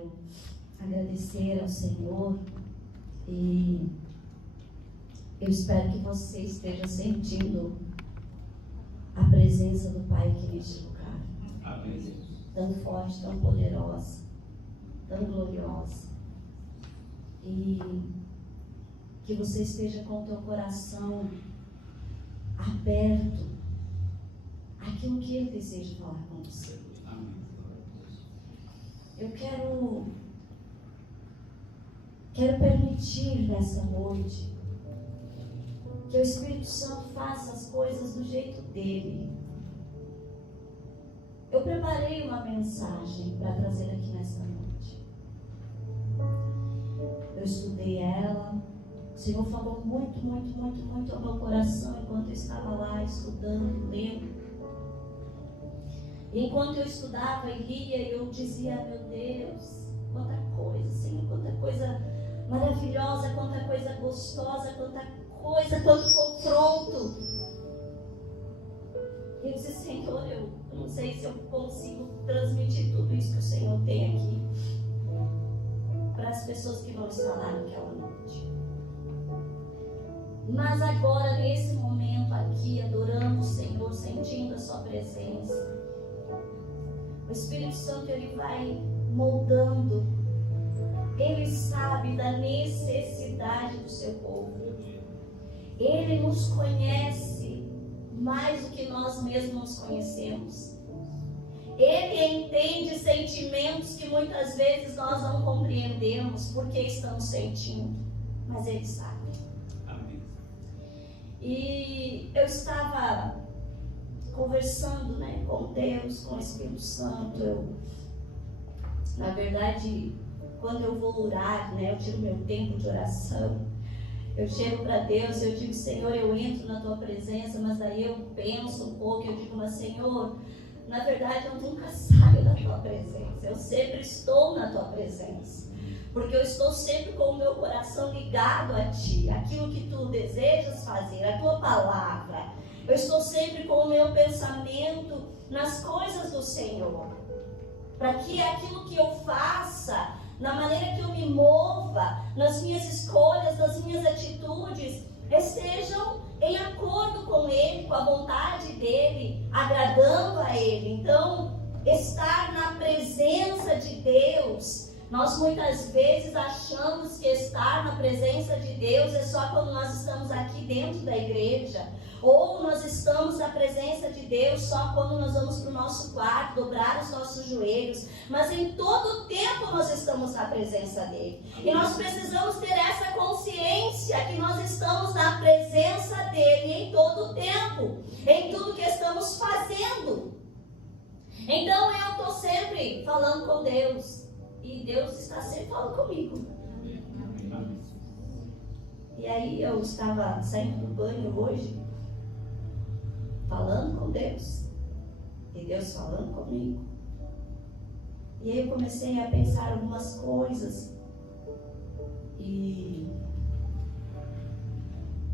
quero agradecer ao Senhor e eu espero que você esteja sentindo a presença do Pai aqui neste lugar. Amém. Tão forte, tão poderosa, tão gloriosa. E que você esteja com o teu coração aberto àquilo que Ele deseja falar com você. Amém. Eu quero permitir nessa noite que o Espírito Santo faça as coisas do jeito dele. Eu preparei uma mensagem para trazer aqui nessa noite. Eu estudei ela. O Senhor falou muito ao meu coração enquanto eu estava lá estudando, lendo. E enquanto eu estudava e lia, eu dizia: meu Deus, quanta coisa, Senhor, quanta coisa maravilhosa, quanta coisa gostosa, quanta coisa, quanto confronto. E eu disse: Senhor, eu não sei se eu consigo transmitir tudo isso que o Senhor tem aqui para as pessoas que vão estar lá naquela noite. Mas agora, nesse momento aqui, adorando o Senhor, sentindo a sua presença, o Espírito Santo, Ele vai moldando. Ele sabe da necessidade do seu povo. Ele nos conhece mais do que nós mesmos nos conhecemos. Ele entende sentimentos que muitas vezes nós não compreendemos porque estamos sentindo. Mas Ele sabe. Amém. E eu estava conversando, com Deus, com o Espírito Santo. Na verdade, quando eu vou orar, eu tiro meu tempo de oração. Eu chego para Deus, eu digo: Senhor, eu entro na Tua presença, mas daí eu penso um pouco, eu digo: mas Senhor, na verdade eu nunca saio da Tua presença. Eu sempre estou na Tua presença. Porque eu estou sempre com o meu coração ligado a Ti, aquilo que Tu desejas fazer, a Tua palavra. Eu estou sempre com o meu pensamento nas coisas do Senhor. Para que aquilo que eu faça, na maneira que eu me mova, nas minhas escolhas, nas minhas atitudes, estejam em acordo com Ele, com a vontade dEle, agradando a Ele. Então, estar na presença de Deus, nós muitas vezes achamos que estar na presença de Deus é só quando nós estamos aqui dentro da igreja, ou nós estamos na presença de Deus só quando nós vamos para o nosso quarto, dobrar os nossos joelhos. Mas em todo tempo nós estamos na presença dEle. E nós precisamos ter essa consciência que nós estamos na presença dEle em todo tempo, em tudo que estamos fazendo. Então eu estou sempre falando com Deus, e Deus está sempre falando comigo. E aí eu estava saindo do banho hoje, falando com Deus, e Deus falando comigo. E aí eu comecei a pensar algumas coisas, e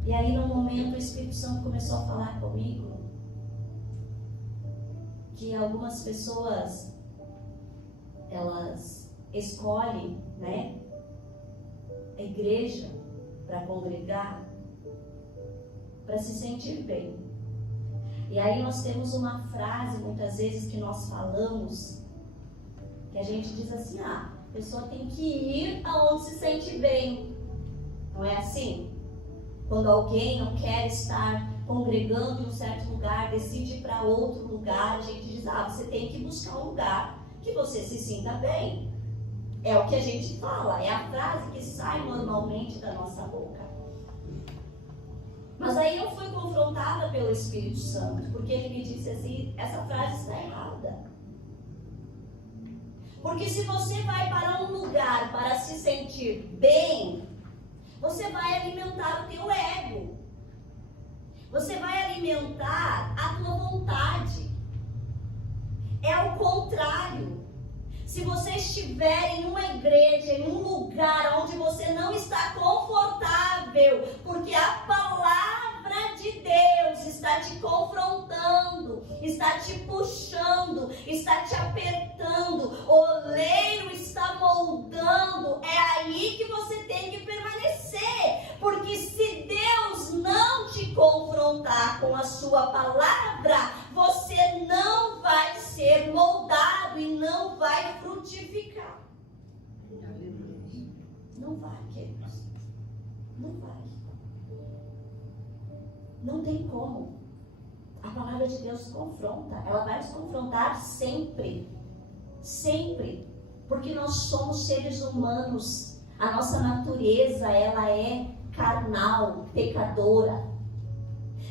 aí no momento o Espírito Santo começou a falar comigo, que algumas pessoas, elas escolhem, a igreja para congregar, para se sentir bem. E aí nós temos uma frase, muitas vezes, que nós falamos, que a gente diz assim: a pessoa tem que ir aonde se sente bem. Não é assim? Quando alguém não quer estar congregando em um certo lugar, decide ir para outro lugar, a gente diz: você tem que buscar um lugar que você se sinta bem. É o que a gente fala, é a frase que sai normalmente da nossa boca. Mas aí eu fui confrontada pelo Espírito Santo, porque ele me disse assim: essa frase está errada. Porque se você vai para um lugar para se sentir bem, você vai alimentar o teu ego. Você vai alimentar a tua vontade. É o contrário. Se você estiver em uma igreja, em um lugar onde você não está confortável, porque a palavra de Deus está te confrontando, está te puxando, está te apertando, o oleiro está moldando sua palavra, você não vai ser moldado e não vai frutificar. Não vai, queridos. Não vai. Não tem como. A palavra de Deus confronta. Ela vai nos confrontar sempre. Sempre. Porque nós somos seres humanos. A nossa natureza, ela é carnal, pecadora.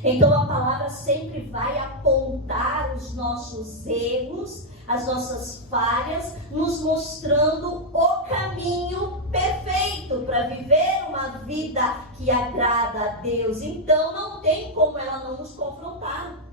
Então a palavra sempre vai apontar os nossos erros, as nossas falhas, nos mostrando o caminho perfeito para viver uma vida que agrada a Deus. Então não tem como ela não nos confrontar.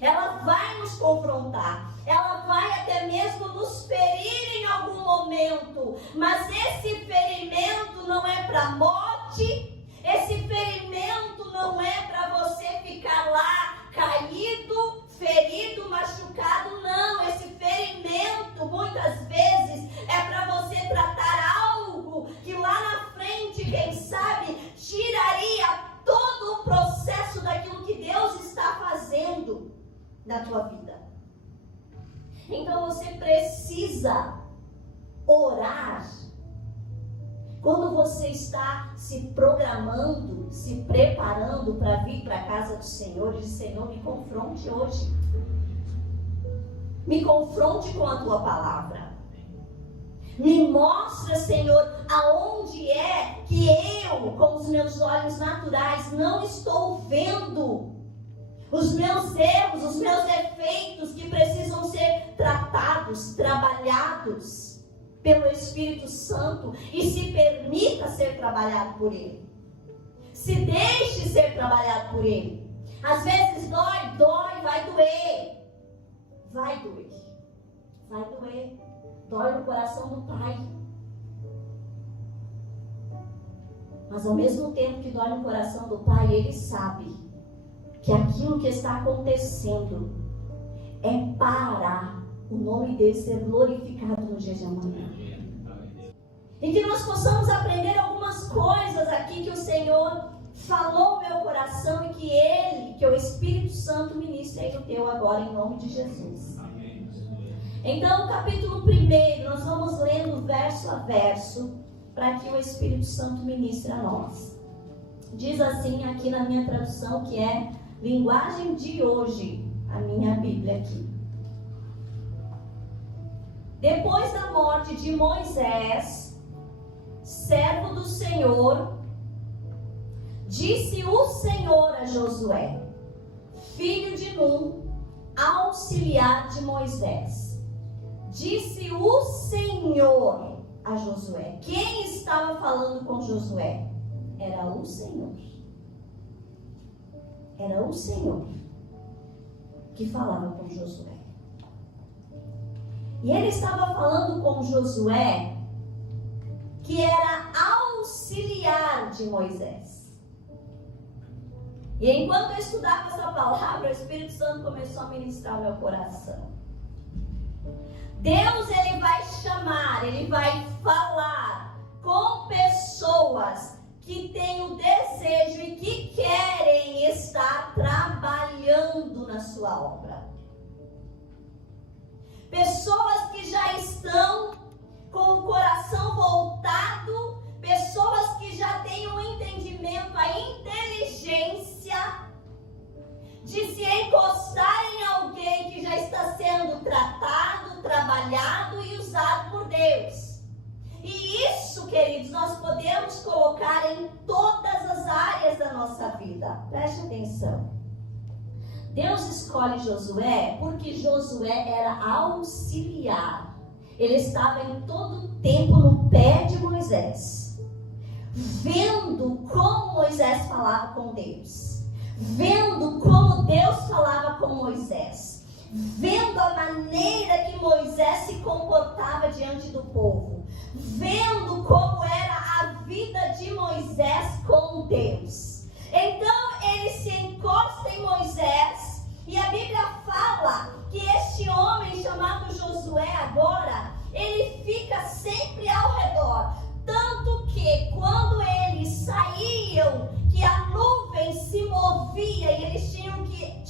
Ela vai nos confrontar. Ela vai até mesmo nos ferir em algum momento. Mas esse ferimento não é para morte. Esse ferimento não é para você ficar lá caído, ferido, machucado. Não, esse ferimento muitas vezes é para você tratar algo que lá na frente, quem sabe, tiraria todo o processo daquilo que Deus está fazendo na tua vida. Então você precisa orar. Quando você está se programando, se preparando para vir para a casa do Senhor, diz: Senhor, me confronte hoje. Me confronte com a tua palavra. Me mostra, Senhor, aonde é que eu, com os meus olhos naturais, não estou vendo os meus erros, os meus defeitos que precisam ser tratados, trabalhados pelo Espírito Santo, e se permita ser trabalhado por Ele. Se deixe ser trabalhado por Ele. Às vezes dói, vai doer. Vai doer. Vai doer. Dói no coração do Pai. Mas ao mesmo tempo que dói no coração do Pai, Ele sabe que aquilo que está acontecendo é para o nome dele ser glorificado no dia de amanhã. E que nós possamos aprender algumas coisas aqui que o Senhor falou no meu coração e que o Espírito Santo ministre aí no teu agora, em nome de Jesus. Então, capítulo 1, nós vamos lendo verso a verso para que o Espírito Santo ministre a nós. Diz assim aqui na minha tradução, que é linguagem de hoje, a minha Bíblia aqui. Depois da morte de Moisés, servo do Senhor, disse o Senhor a Josué, filho de Nun, auxiliar de Moisés. Disse o Senhor a Josué. Quem estava falando com Josué? Era o Senhor. Era o Senhor que falava com Josué. E ele estava falando com Josué, que era auxiliar de Moisés. E enquanto eu estudava essa palavra, o Espírito Santo começou a ministrar o meu coração. Deus, ele vai chamar, ele vai falar com pessoas que têm o desejo e que querem estar trabalhando na sua obra. Pessoas que já estão com o coração voltado, pessoas que já têm o entendimento, a inteligência de se encostar em alguém que já está sendo tratado, trabalhado e usado por Deus. E isso, queridos, nós podemos colocar em todas as áreas da nossa vida. Preste atenção. Deus escolhe Josué porque Josué era auxiliar. Ele estava em todo tempo no pé de Moisés, vendo como Moisés falava com Deus, vendo como Deus falava com Moisés, vendo a maneira que Moisés se comportava diante do povo, vendo como era a vida de Moisés com Deus. Então ele se encosta em Moisés, e a Bíblia fala que este homem chamado Josué agora, ele fica sempre ao redor. Tanto que quando eles saíam, que a nuvem se movia e eles tinham que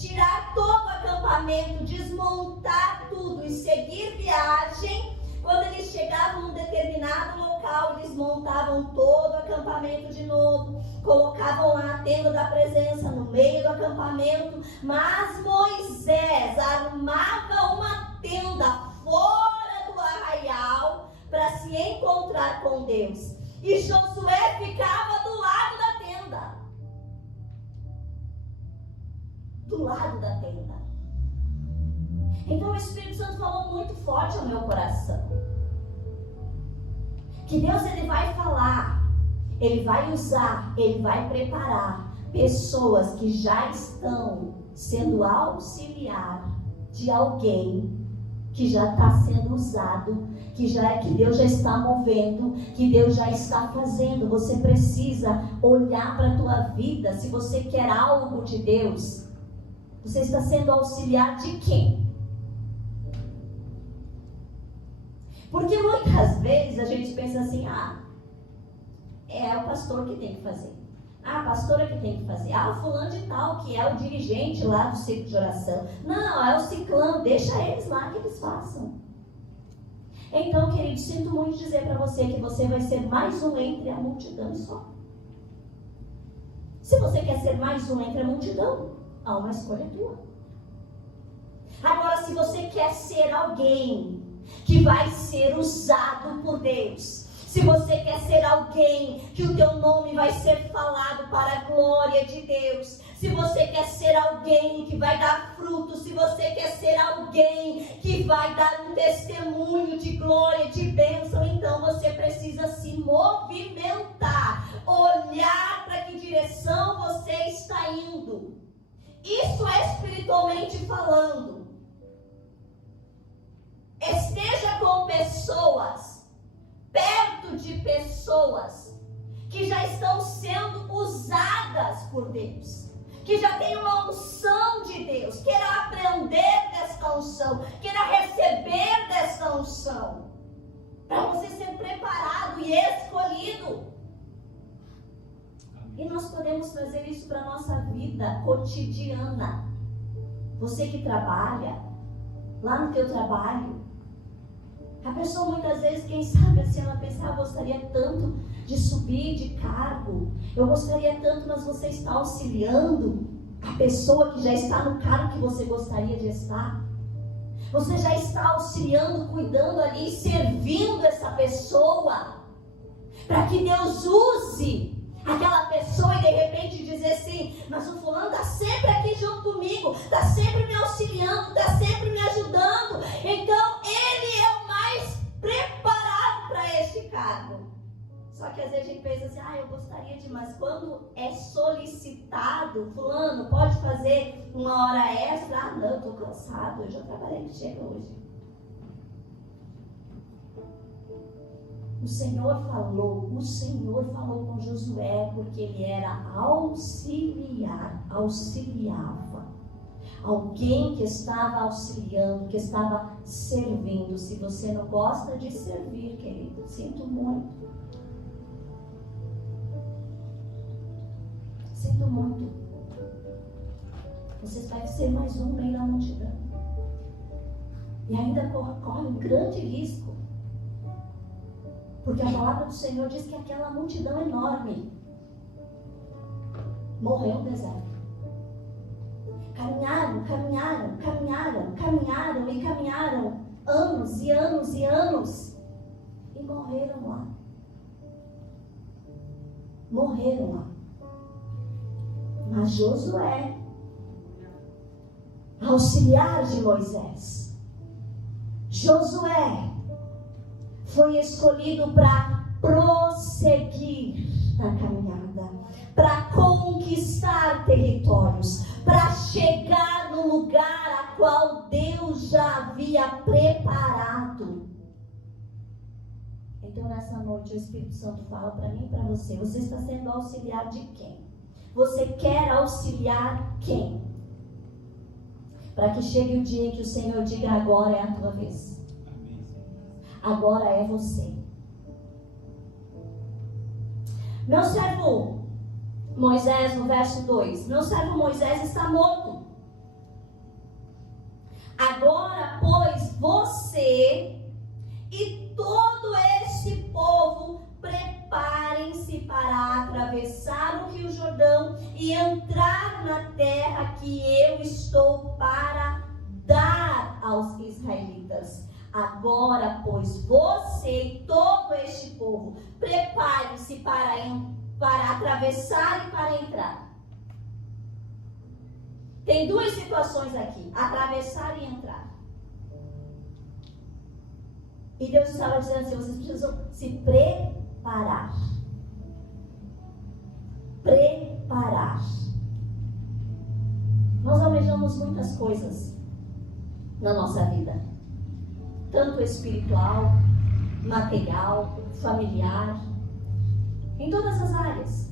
montavam todo o acampamento de novo, colocavam lá a tenda da presença no meio do acampamento, mas Moisés armava uma tenda fora do arraial para se encontrar com Deus, e Josué ficava do lado da tenda. Do lado da tenda. Então o Espírito Santo falou muito forte ao meu coração, que Deus, ele vai falar, ele vai usar, ele vai preparar pessoas que já estão sendo auxiliar de alguém que já está sendo usado, que Deus já está movendo, que Deus já está fazendo. Você precisa olhar para a tua vida. Se você quer algo de Deus, você está sendo auxiliar de quem? Porque muitas vezes a gente pensa assim, é o pastor que tem que fazer, a pastora que tem que fazer, o fulano de tal que é o dirigente lá do ciclo de oração, não, é o ciclano, deixa eles lá que eles façam. Então, querido, sinto muito dizer para você que você vai ser mais um entre a multidão só. Se você quer ser mais um entre a multidão, há uma escolha tua. Agora, se você quer ser alguém que vai ser usado por Deus, se você quer ser alguém que o teu nome vai ser falado para a glória de Deus, se você quer ser alguém que vai dar fruto, se você quer ser alguém que vai dar um testemunho de glória, de bênção, então você precisa se movimentar, olhar para que direção você está indo. Isso é espiritualmente falando. Esteja com pessoas, perto de pessoas que já estão sendo usadas por Deus, que já tem uma unção de Deus. Queira aprender desta unção, queira receber desta unção, para você ser preparado e escolhido. E nós podemos trazer isso para a nossa vida cotidiana. Você que trabalha, lá no teu trabalho, a pessoa muitas vezes, quem sabe, assim, ela pensa, eu gostaria tanto de subir de cargo, eu gostaria tanto, mas você está auxiliando a pessoa que já está no cargo que você gostaria de estar. Você já está auxiliando, cuidando ali, servindo essa pessoa, para que Deus use aquela pessoa e de repente dizer assim, mas o fulano está sempre aqui junto comigo, está sempre me auxiliando, está sempre me ajudando, então ele é o mais preparado para este cargo. Só que às vezes a gente pensa assim, eu gostaria de, mas quando é solicitado, fulano, pode fazer uma hora extra? Não, eu estou cansado, eu já trabalhei, chega hoje. O Senhor falou com Josué, porque ele era auxiliava. Alguém que estava auxiliando, que estava servindo. Se você não gosta de servir, querido, sinto muito. Sinto muito. Você vai ser mais um meio da multidão. E ainda corre um grande risco. Porque a palavra do Senhor diz que aquela multidão enorme morreu no deserto. Caminharam anos e anos e anos e morreram lá. Mas Josué, auxiliar de Moisés, Josué foi escolhido para prosseguir na caminhada, para conquistar territórios, para chegar no lugar a qual Deus já havia preparado. Então nessa noite o Espírito Santo fala para mim e para você, você está sendo auxiliar de quem? Você quer auxiliar quem? Para que chegue o dia em que o Senhor diga, agora é a tua vez. Agora é você. Meu servo Moisés, no verso 2, meu servo Moisés está morto. Agora, pois, você e todo esse povo prepare e entrar na terra que eu estou para dar aos israelitas. Agora, pois, você e todo este povo, prepare-se para atravessar e para entrar. Tem duas situações aqui, atravessar e entrar. E Deus estava dizendo assim, vocês precisam se preparar. Preparar. Nós almejamos muitas coisas na nossa vida. Tanto espiritual, material, familiar. Em todas as áreas.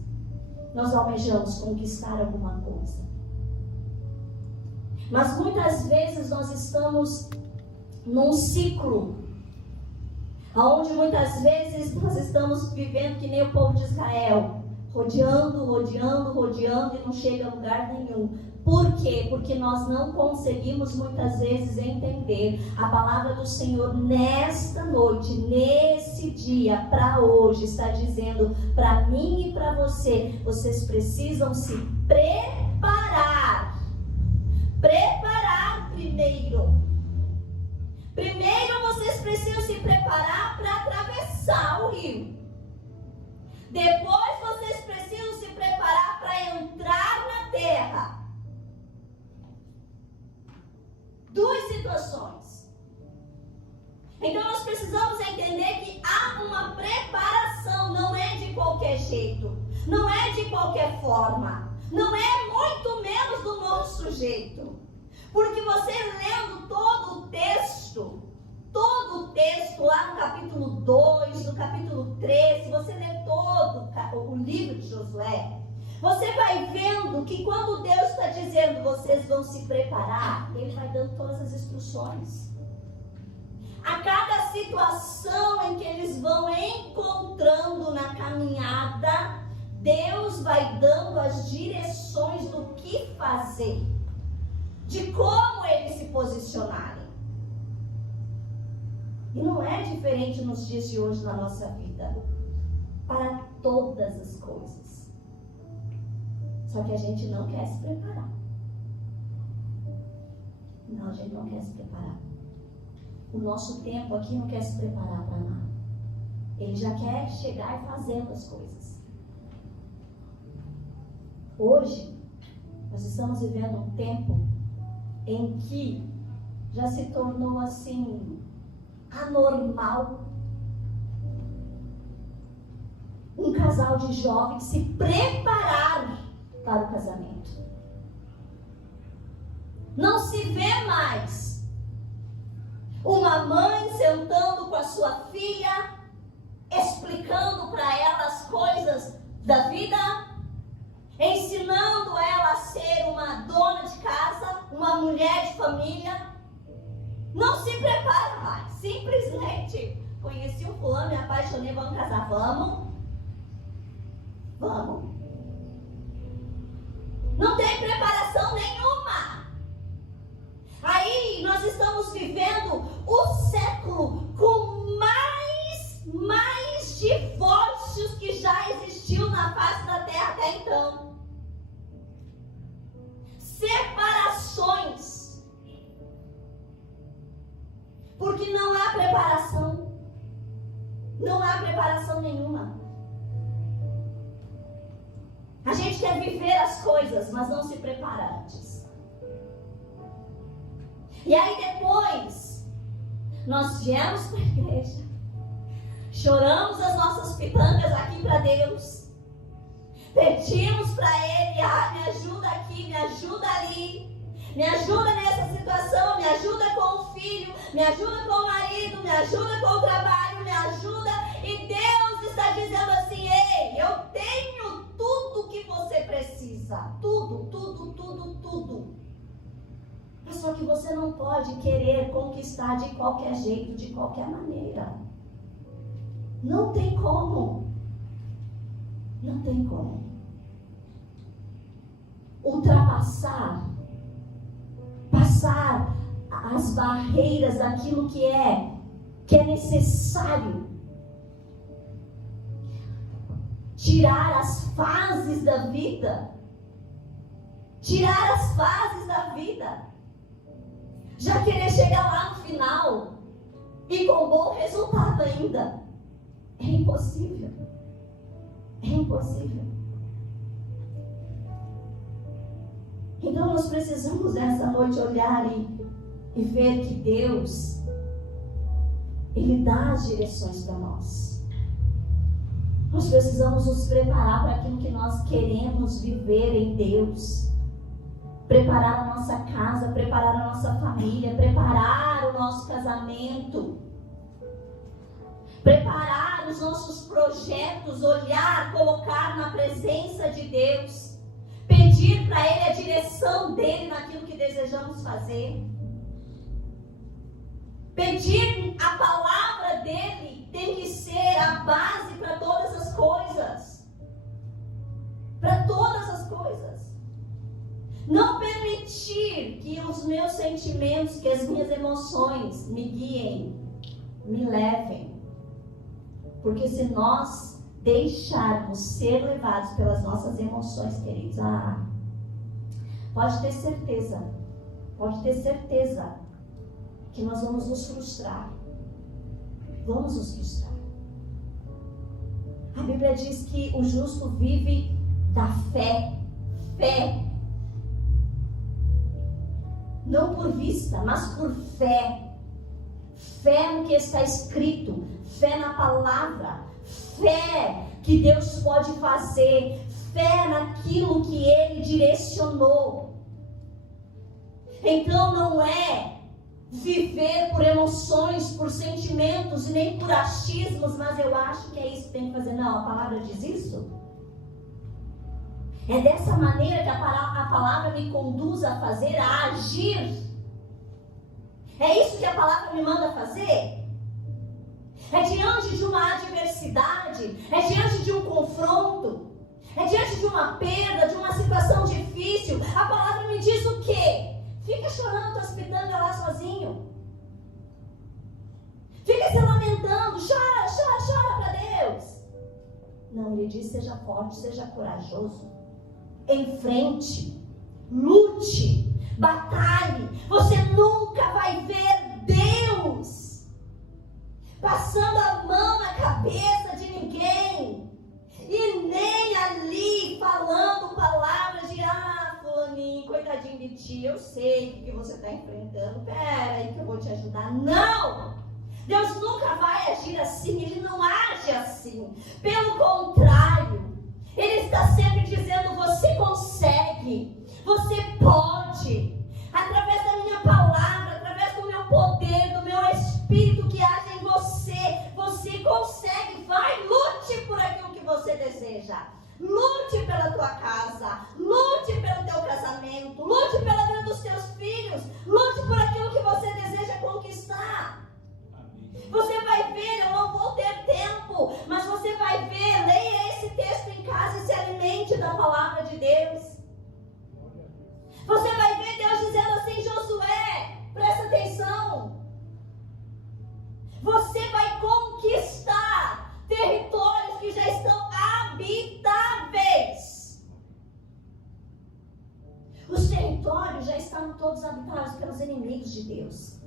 Nós almejamos conquistar alguma coisa. Mas muitas vezes nós estamos num ciclo, onde muitas vezes nós estamos vivendo que nem o povo de Israel, rodeando, rodeando, rodeando e não chega a lugar nenhum. Por quê? Porque nós não conseguimos muitas vezes entender a palavra do Senhor nesta noite, nesse dia, para hoje, está dizendo para mim e para você, vocês precisam se preparar. Preparar primeiro. Primeiro vocês precisam se preparar para atravessar o rio. Depois vocês precisam se preparar para entrar na terra. Duas situações. Então nós precisamos entender que há uma preparação, não é de qualquer jeito, não é de qualquer forma, não é muito menos do nosso jeito. Porque você lendo todo o texto lá no capítulo 2, no capítulo 3, se você ler todo o livro de Josué, você vai vendo que quando Deus está dizendo vocês vão se preparar, Ele vai dando todas as instruções. A cada situação em que eles vão encontrando na caminhada, Deus vai dando as direções do que fazer, de como eles se posicionarem. E não é diferente nos dias de hoje na nossa vida, para todas as coisas. Só que a gente não quer se preparar. Não, a gente não quer se preparar. O nosso tempo aqui não quer se preparar para nada. Ele já quer chegar fazendo as coisas. Hoje, nós estamos vivendo um tempo em que já se tornou assim, anormal, um casal de jovens se preparar para o casamento. Não se vê mais uma mãe sentando com a sua filha, explicando para ela as coisas da vida, ensinando ela a ser uma dona de casa, uma mulher de família. Não se prepara mais, simplesmente conheci um fulano, me apaixonei, vamos casar, vamos. Não tem preparação nenhuma. Aí nós estamos vivendo o século com mais divórcios que já existiu na face da terra até então. Separações. Porque não há preparação. Não há preparação nenhuma. A gente quer viver as coisas, mas não se prepara antes. E aí depois, nós viemos para a igreja, choramos as nossas pitangas aqui para Deus, pedimos para Ele, me ajuda aqui, me ajuda ali, me ajuda nessa situação, me ajuda com o filho, me ajuda com o marido, me ajuda com o trabalho, me ajuda. E Deus está dizendo assim, ei, eu tenho tudo que você precisa. Tudo. Mas só que você não pode querer conquistar de qualquer jeito, de qualquer maneira. Não tem como. Não tem como. Ultrapassar, passar as barreiras daquilo que é necessário. Tirar as fases da vida tirar as fases da vida, já querer chegar lá no final e com bom resultado ainda. É impossível. É impossível. Então nós precisamos nessa noite olhar e ver que Deus, Ele dá as direções para nós. Nós precisamos nos preparar para aquilo que nós queremos viver em Deus. Preparar a nossa casa, preparar a nossa família, preparar o nosso casamento, preparar os nossos projetos, olhar, colocar na presença de Deus, pedir para Ele a direção dEle naquilo que desejamos fazer. Pedir a palavra dEle tem que ser a base para todas as coisas. Para todas as coisas. Não permitir que os meus sentimentos, que as minhas emoções me guiem, me levem. Porque se nós deixarmos ser levados pelas nossas emoções, queridos, pode ter certeza que nós vamos nos frustrar. Vamos nos frustrar. A Bíblia diz que o justo vive da fé. Fé. Não por vista, mas por fé. Fé no que está escrito. Fé na palavra. Fé que Deus pode fazer. Fé naquilo que Ele direcionou. Então não é viver por emoções, por sentimentos e nem por achismos, mas eu acho que é isso que tem que fazer. Não, a palavra diz isso. É dessa maneira que a palavra me conduz a fazer, a agir. É isso que a palavra me manda fazer. É diante de uma adversidade, é diante de um confronto, é diante de uma perda, de uma situação difícil. A palavra me diz o quê? Fica chorando tuas pitangas lá sozinho. Fica se lamentando, chora para Deus. Não, Ele diz: seja forte, seja corajoso. Enfrente, lute, batalhe. Você nunca vai ver Deus passando a mão na cabeça de ninguém. E nem ali falando palavras de fulaninho, coitadinho de ti, eu sei o que você está enfrentando, pera aí que eu vou te ajudar. Não! Deus nunca vai agir assim, Ele não age assim. Pelo contrário, Ele está sempre dizendo: você consegue, você pode. Através da minha palavra, através do meu poder, do meu Espírito que age em você, você consegue. Vai, lute por aquilo que você deseja. Lute pela tua casa, lute pelo teu casamento, lute pela vida dos teus filhos, lute por aquilo que você deseja conquistar. Você vai ver, eu não vou ter tempo, mas você vai ver, leia esse texto em casa e se alimente da palavra de Deus. Você vai ver Deus dizendo assim: Josué, presta atenção. Você vai conquistar territórios que já estão habitáveis. Os territórios já estavam todos habitados pelos inimigos de Deus,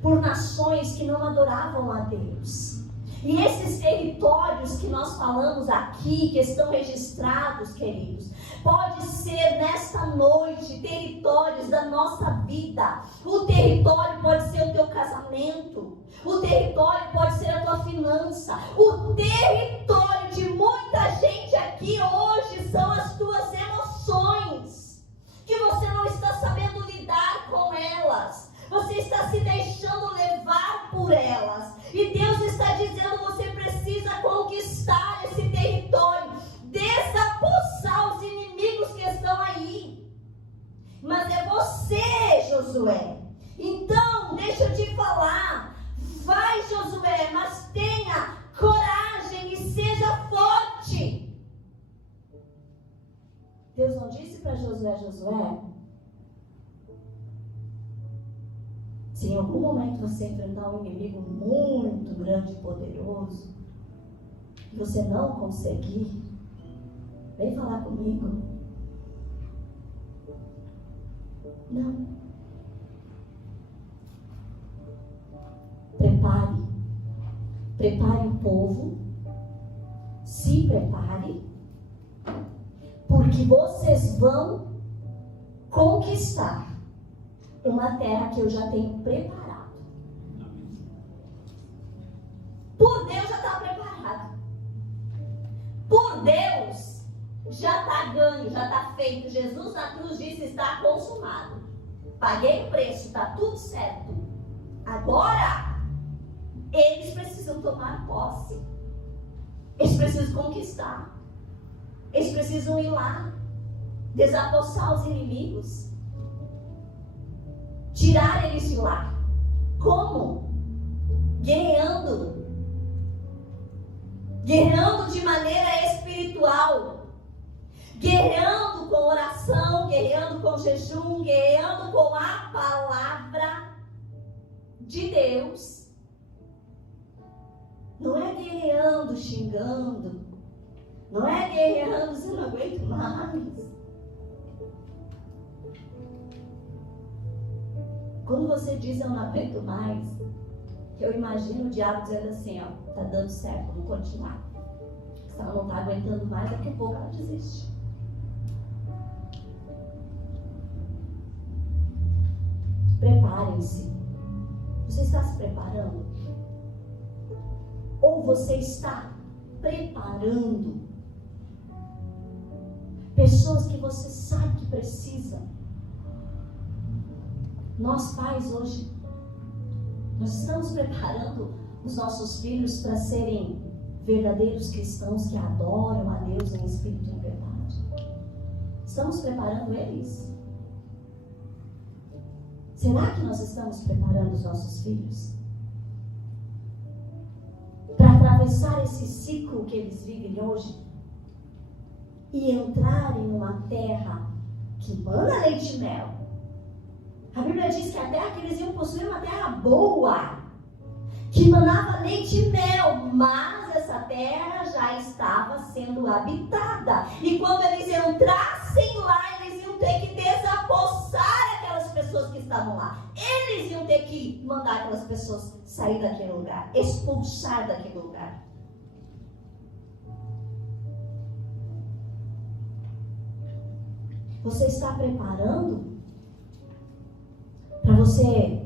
por nações que não adoravam a Deus. E esses territórios que nós falamos aqui, que estão registrados, queridos, pode ser nesta noite territórios da nossa vida. O território pode ser o teu casamento. O território pode ser a tua finança. O território de muita gente aqui hoje são as tuas emoções, que você não está sabendo lidar com elas. Você está se deixando levar por elas. E Deus está dizendo: você precisa conquistar esse território, desapossar os inimigos que estão aí. Mas é você, Josué. Então, deixa eu te falar. Vai, Josué, mas tenha coragem e seja forte. Deus não disse para Josué: Josué, se em algum momento você enfrentar um inimigo muito grande e poderoso, e você não conseguir, vem falar comigo. Não. Prepare. Prepare o povo. Se prepare. Porque vocês vão conquistar uma terra que eu já tenho preparado. Por Deus já está preparado. Por Deus já está ganho, já está feito. Jesus na cruz disse: está consumado. Paguei o preço, está tudo certo. Agora, eles precisam tomar posse. Eles precisam conquistar. Eles precisam ir lá, desapossar os inimigos, tirar eles de lá. Como? Guerreando. Guerreando de maneira espiritual. Guerreando com oração, guerreando com jejum, guerreando com a palavra de Deus. Não é guerreando, xingando. Não é guerreando, você não aguenta mais. Quando você diz eu não aguento mais, eu imagino o diabo dizendo assim, ó, tá dando certo, vamos continuar. Se ela não tá aguentando mais, daqui a pouco ela desiste. Preparem-se. Você está se preparando? Ou você está preparando pessoas que você sabe que precisam? Nós pais hoje, nós estamos preparando os nossos filhos para serem verdadeiros cristãos que adoram a Deus em espírito e em verdade. Estamos preparando eles? Será que nós estamos preparando os nossos filhos para atravessar esse ciclo que eles vivem hoje e entrarem numa terra que mana leite e mel? A Bíblia diz que a terra que eles iam possuir uma terra boa, que manava leite e mel, mas essa terra já estava sendo habitada. E quando eles entrassem lá, eles iam ter que desapossar aquelas pessoas que estavam lá. Eles iam ter que mandar aquelas pessoas sair daquele lugar, expulsar daquele lugar. Você está preparando para você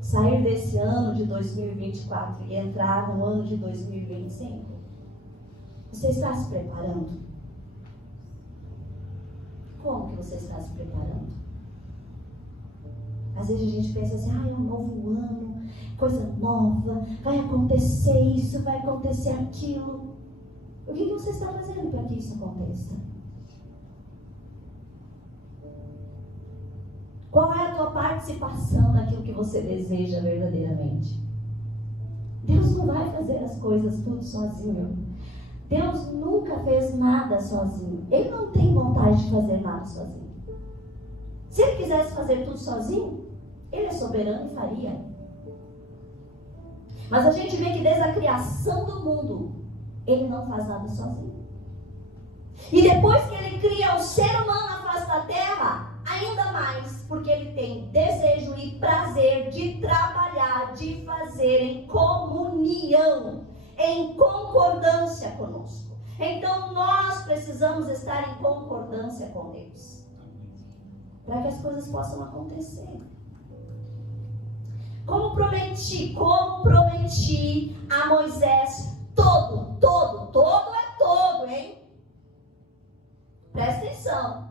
sair desse ano de 2024 e entrar no ano de 2025? Você está se preparando? Como que você está se preparando? Às vezes a gente pensa assim, é um novo ano, coisa nova, vai acontecer isso, vai acontecer aquilo. O que você está fazendo para que isso aconteça? Qual é a tua participação naquilo que você deseja verdadeiramente? Deus não vai fazer as coisas tudo sozinho. Deus nunca fez nada sozinho. Ele não tem vontade de fazer nada sozinho. Se ele quisesse fazer tudo sozinho, ele é soberano e faria. Mas a gente vê que desde a criação do mundo, ele não faz nada sozinho. E depois que ele cria o ser humano na face da terra, ainda mais, porque ele tem desejo e prazer de trabalhar, de fazer em comunhão, em concordância conosco. Então nós precisamos estar em concordância com Deus, para que as coisas possam acontecer. Como prometi a Moisés, todo é todo, hein? Presta atenção.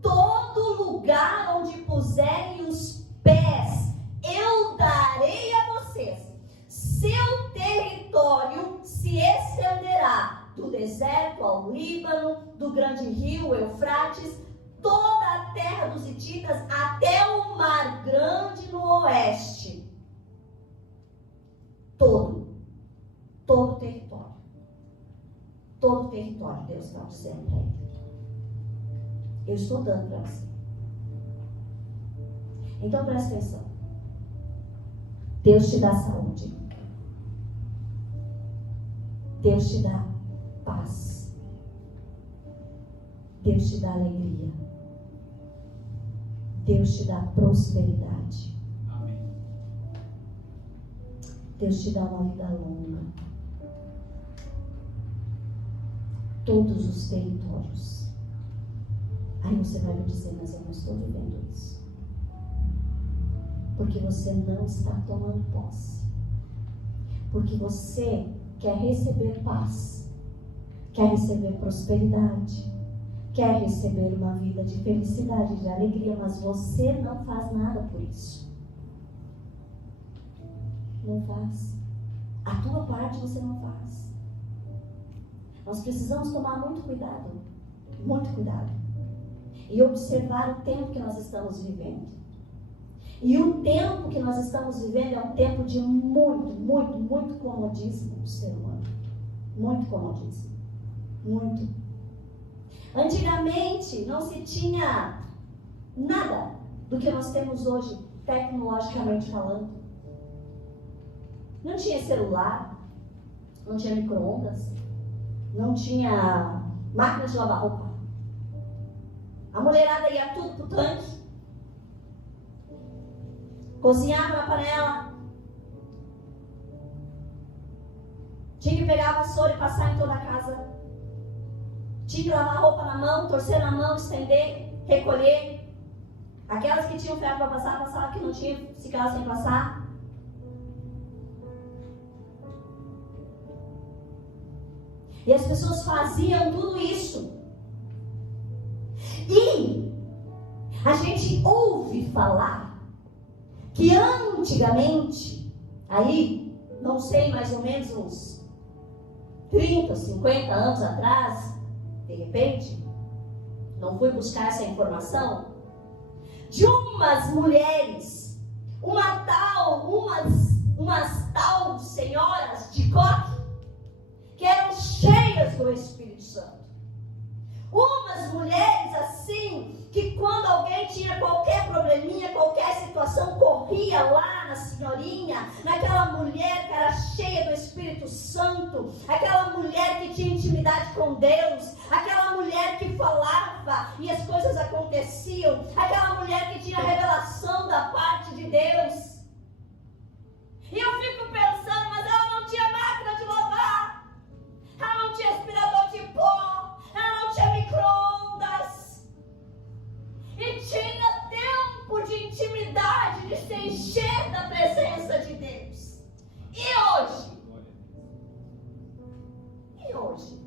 Todo lugar onde puserem os pés, eu darei a vocês. Seu território se estenderá do deserto ao Líbano, do grande rio Eufrates, toda a terra dos hititas até o mar grande no oeste. Todo território. Todo território, Deus está dizendo para ele. Eu estou dando para você. Então presta atenção. Deus te dá saúde. Deus te dá paz. Deus te dá alegria. Deus te dá prosperidade. Amém. Deus te dá uma vida longa. Todos os territórios. Aí você vai me dizer, mas eu não estou vivendo isso. Porque você não está tomando posse. Porque você quer receber paz. Quer receber prosperidade. Quer receber uma vida de felicidade, de alegria. Mas você não faz nada por isso. Não faz. A tua parte você não faz. Nós precisamos tomar muito cuidado. Muito cuidado. E observar o tempo que nós estamos vivendo. E o tempo que nós estamos vivendo é um tempo de muito comodismo do ser humano. Muito comodismo. Muito. Antigamente não se tinha nada do que nós temos hoje, tecnologicamente falando. Não tinha celular, não tinha micro-ondas, não tinha máquina de lavar roupa. A mulherada ia tudo pro tanque, cozinhava na panela, tinha que pegar a vassoura e passar em toda a casa, tinha que lavar a roupa na mão, torcer na mão, estender, recolher. Aquelas que tinham ferro para passar, passavam, que não tinha, ficavam sem passar. E as pessoas faziam tudo isso. E a gente ouve falar que antigamente, aí, não sei, mais ou menos uns 30, 50 anos atrás, de repente, não fui buscar essa informação, de umas mulheres, umas tal senhoras de coque, que eram cheias do Espírito Santo. Umas mulheres assim, que quando alguém tinha qualquer probleminha, qualquer situação, corria lá na senhorinha, naquela mulher que era cheia do Espírito Santo, aquela mulher que tinha intimidade com Deus, aquela mulher que falava e as coisas aconteciam, aquela mulher que tinha revelação da parte de Deus. E eu fico pensando, mas ela não tinha máquina de lavar, ela não tinha aspirador de pó, ela não tinha micro-ondas. E tinha tempo de intimidade, de se encher da presença de Deus. E hoje? E hoje?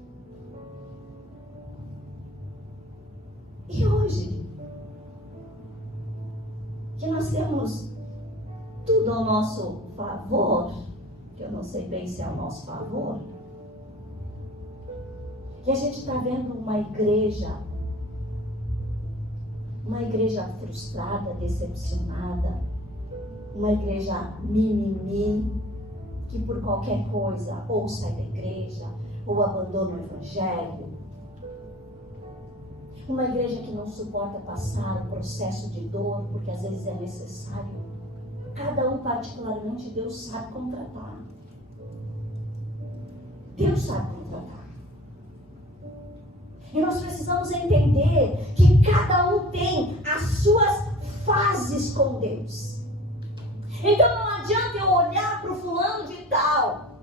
E hoje? Que nós temos tudo ao nosso favor, que eu não sei bem se é ao nosso favor, que a gente está vendo uma igreja frustrada, decepcionada, uma igreja mimimi, que por qualquer coisa ou sai da igreja, ou abandona o evangelho. Uma igreja que não suporta passar um processo de dor, porque às vezes é necessário. Cada um particularmente, Deus sabe como tratar. Deus sabe como tratar. E nós precisamos entender que cada um tem as suas fases com Deus. Então não adianta eu olhar para o fulano de tal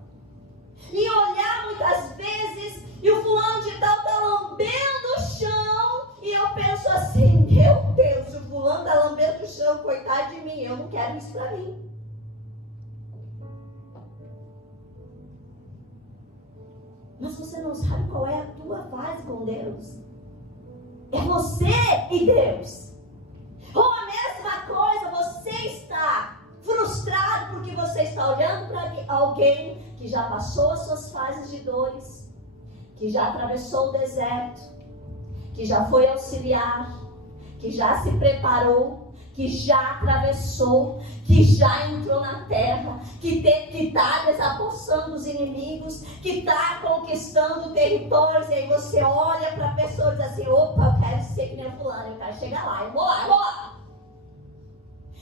e olhar muitas vezes e o fulano de tal está lambendo o chão e eu penso assim, meu Deus, o fulano está lambendo o chão, coitado de mim, eu não quero isso para mim. Mas você não sabe qual é a tua fase com Deus. É você e Deus. Ou a mesma coisa, você está frustrado porque você está olhando para alguém que já passou as suas fases de dores, que já atravessou o deserto, que já foi auxiliar, que já se preparou, que já atravessou, que já entrou na terra, que está desapossando os inimigos, que está conquistando territórios, e aí você olha para a pessoa e diz assim, opa, eu quero ser que nem fulano, eu quero chegar lá, eu vou lá.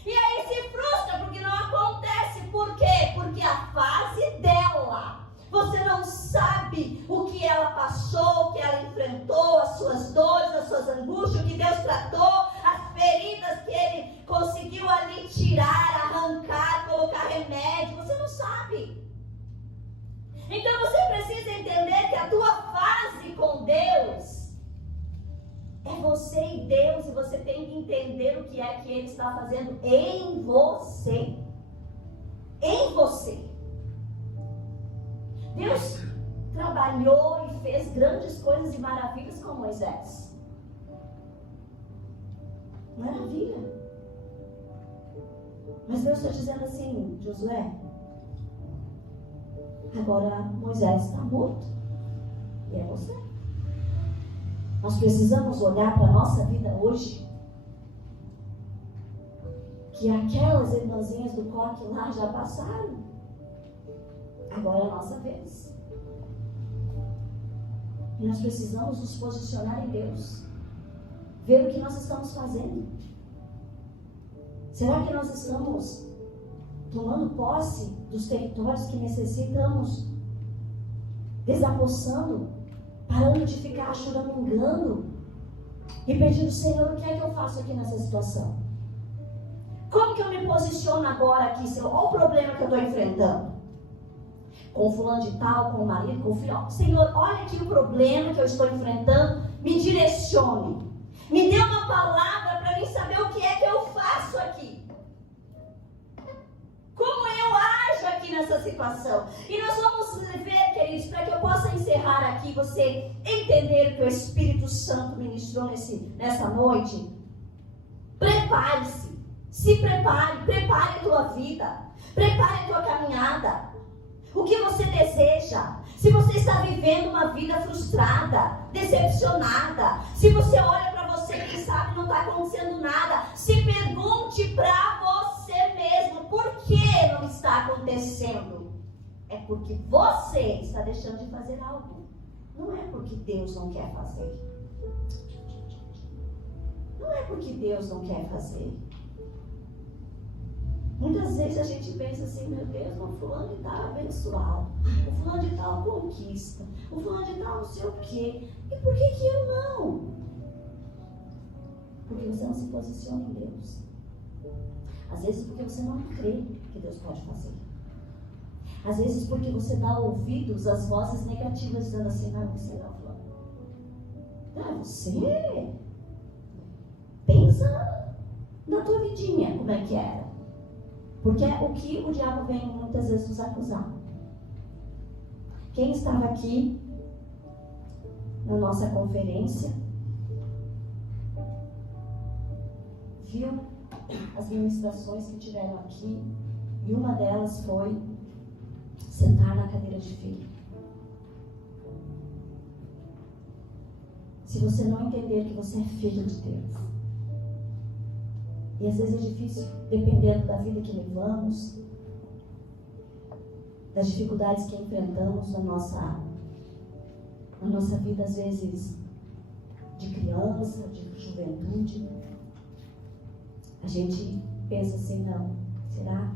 E aí se frustra porque não acontece. Por quê? Porque a fase dela, você não sabe o que ela passou, o que ela enfrentou, as suas dores, as suas angústias, o que Deus tratou, as feridas que Ele a tua fase com Deus é você e Deus, e você tem que entender o que é que Ele está fazendo em você. Em você. Deus trabalhou e fez grandes coisas e maravilhas com Moisés. Maravilha. Mas Deus está dizendo assim: Josué, agora Moisés está morto. E é você. Nós precisamos olhar para a nossa vida hoje, que aquelas irmãzinhas do coque lá já passaram. Agora é a nossa vez. E nós precisamos nos posicionar em Deus. Ver o que nós estamos fazendo. Será que nós estamos tomando posse dos territórios que necessitamos? Desapossando? Parando de ficar choramingando? E pedindo: Senhor, o que é que eu faço aqui nessa situação? Como que eu me posiciono agora aqui, Senhor? Olha o problema que eu estou enfrentando. Com o fulano de tal, com o marido, com o filho. Senhor, olha aqui o problema que eu estou enfrentando. Me direcione. Me dê uma palavra para mim saber o que é que eu faço aqui. Como eu ajo aqui nessa situação. E nós vamos ver, queridos, para que eu possa encerrar aqui, você entender o que o Espírito Santo ministrou nessa noite. Prepare-se. Se prepare. Prepare a tua vida. Prepare a tua caminhada. O que você deseja? Se você está vivendo uma vida frustrada, decepcionada, se você olha para você e sabe não está acontecendo nada, se pergunte para você mesmo: por que não está acontecendo? É porque você está deixando de fazer algo. Não é porque Deus não quer fazer. Não é porque Deus não quer fazer. Muitas vezes a gente pensa assim: meu Deus, o fulano de tal abençoado, o fulano de tal conquista, o fulano de tal não sei o quê. E por que eu não? Porque você não se posiciona em Deus. Às vezes porque você não crê que Deus pode fazer. Às vezes porque você dá ouvidos às vozes negativas, dizendo assim: não, você não, fulano. Não é você. Pensa na tua vidinha, como é que era. Porque é o que o diabo vem muitas vezes nos acusar. Quem estava aqui na nossa conferência viu as ministrações que tiveram aqui, e uma delas foi sentar na cadeira de filho. Se você não entender que você é filho de Deus, e às vezes é difícil, dependendo da vida que levamos, das dificuldades que enfrentamos na nossa vida, às vezes de criança, de juventude. A gente pensa assim: não, será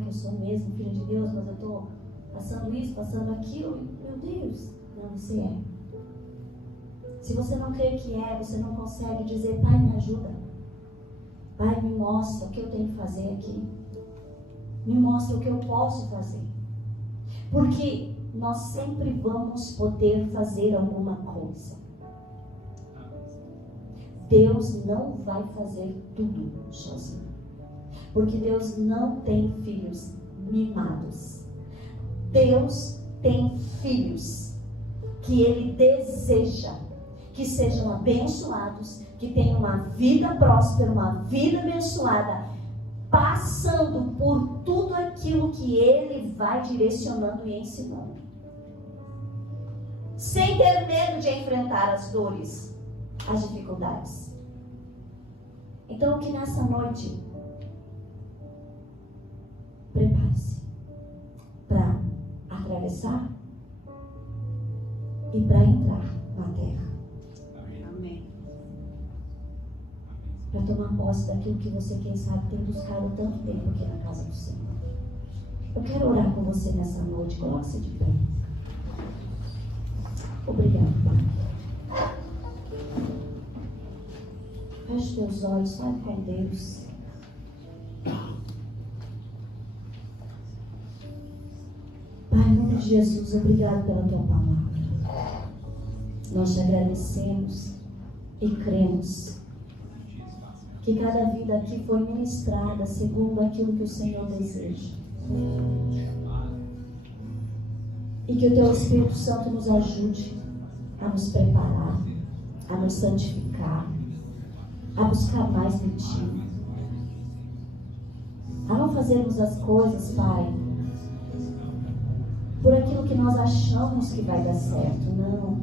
que eu sou mesmo filho de Deus, mas eu estou passando isso, passando aquilo? Meu Deus, não, você é. Se você não crê que é, você não consegue dizer: Pai, me ajuda. Pai, me mostra o que eu tenho que fazer aqui. Me mostra o que eu posso fazer. Porque nós sempre vamos poder fazer alguma coisa. Deus não vai fazer tudo sozinho. Porque Deus não tem filhos mimados. Deus tem filhos que Ele deseja que sejam abençoados, que tenham uma vida próspera, uma vida abençoada, passando por tudo aquilo que Ele vai direcionando e ensinando. Sem ter medo de enfrentar as dores, as dificuldades. Então, que nessa noite, prepare-se para atravessar e para entrar na terra. Para tomar posse daquilo que você, quem sabe, tem buscado tanto tempo aqui na casa do Senhor. Eu quero orar com você nessa noite. Coloque-se de pé. Obrigado, Pai. Feche teus olhos, fale com Deus. Pai, em nome de Jesus, obrigado pela tua palavra. Nós te agradecemos e cremos que cada vida aqui foi ministrada segundo aquilo que o Senhor deseja. E que o Teu Espírito Santo nos ajude a nos preparar, a nos santificar, a buscar mais de Ti, a não fazermos as coisas, Pai, por aquilo que nós achamos que vai dar certo. Não.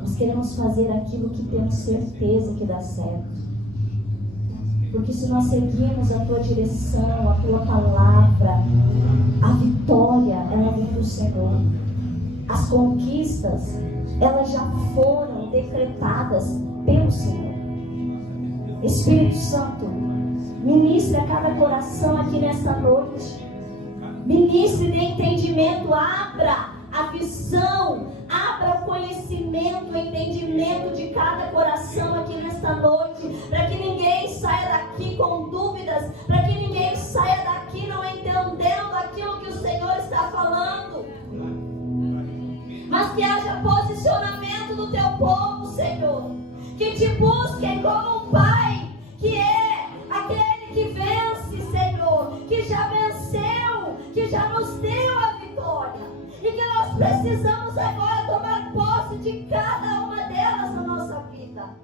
Nós queremos fazer aquilo que temos certeza que dá certo. Porque se nós seguirmos a Tua direção, a Tua palavra, a vitória, ela vem do Senhor. As conquistas, elas já foram decretadas pelo Senhor. Espírito Santo, ministre a cada coração aqui nesta noite. Ministre de entendimento, abra a visão, abra o conhecimento, o entendimento de cada coração aqui nesta noite, para que ninguém saia daqui com dúvidas, para que ninguém saia daqui não entendendo aquilo que o Senhor está falando, mas que haja posicionamento do Teu povo, Senhor, que Te busquem como um Pai, que é aquele que vence, Senhor, que já venceu, que já nos deu a vitória, e que nós precisamos agora tomar posse de cada uma delas na nossa vida.